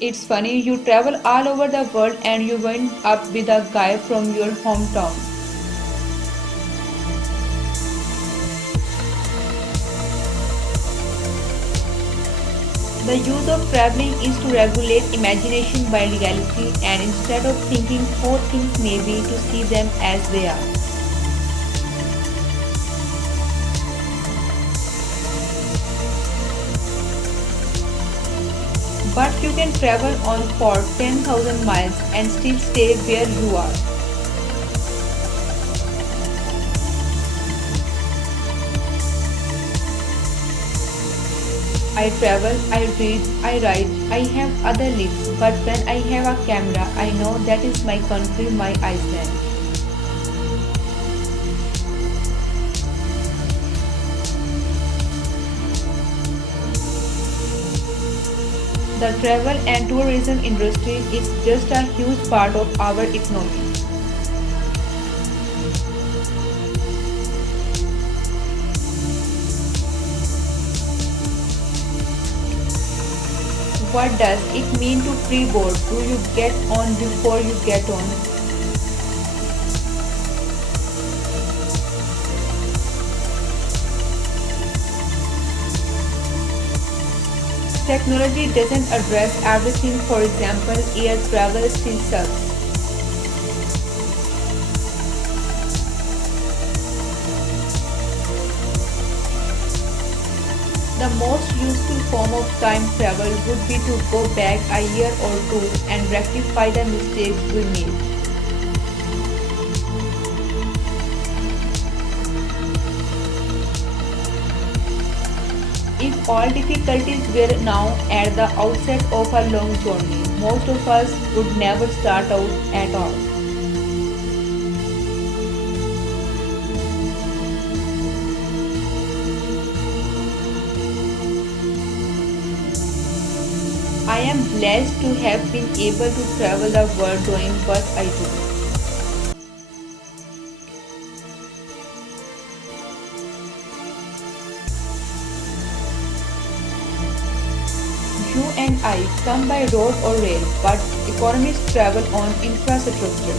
It's funny, you travel all over the world and you wind up with a guy from your hometown. The use of traveling is to regulate imagination by reality and instead of thinking how things may be to see them as they are. But you can travel on for 10,000 miles and still stay where you are. I travel, I read, I write, I have other lives, but when I have a camera, I know that is my country, my Iceland. The travel and tourism industry is just a huge part of our economy. What does it mean to pre-board? Do you get on before you get on? Technology doesn't address everything. For example, air travel still sucks. The most useful form of time travel would be to go back a year or two and rectify the mistakes we made. If all difficulties were now at the outset of a long journey, most of us would never start out at all. I am blessed to have been able to travel the world doing what I do. You and I come by road or rail, but economies travel on infrastructure.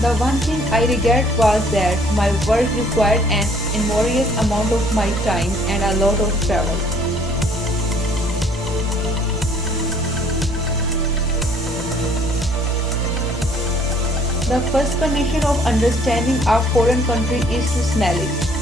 The one thing I regret was that my work required an enormous amount of my time and a lot of travel. The first condition of understanding a foreign country is to smell it.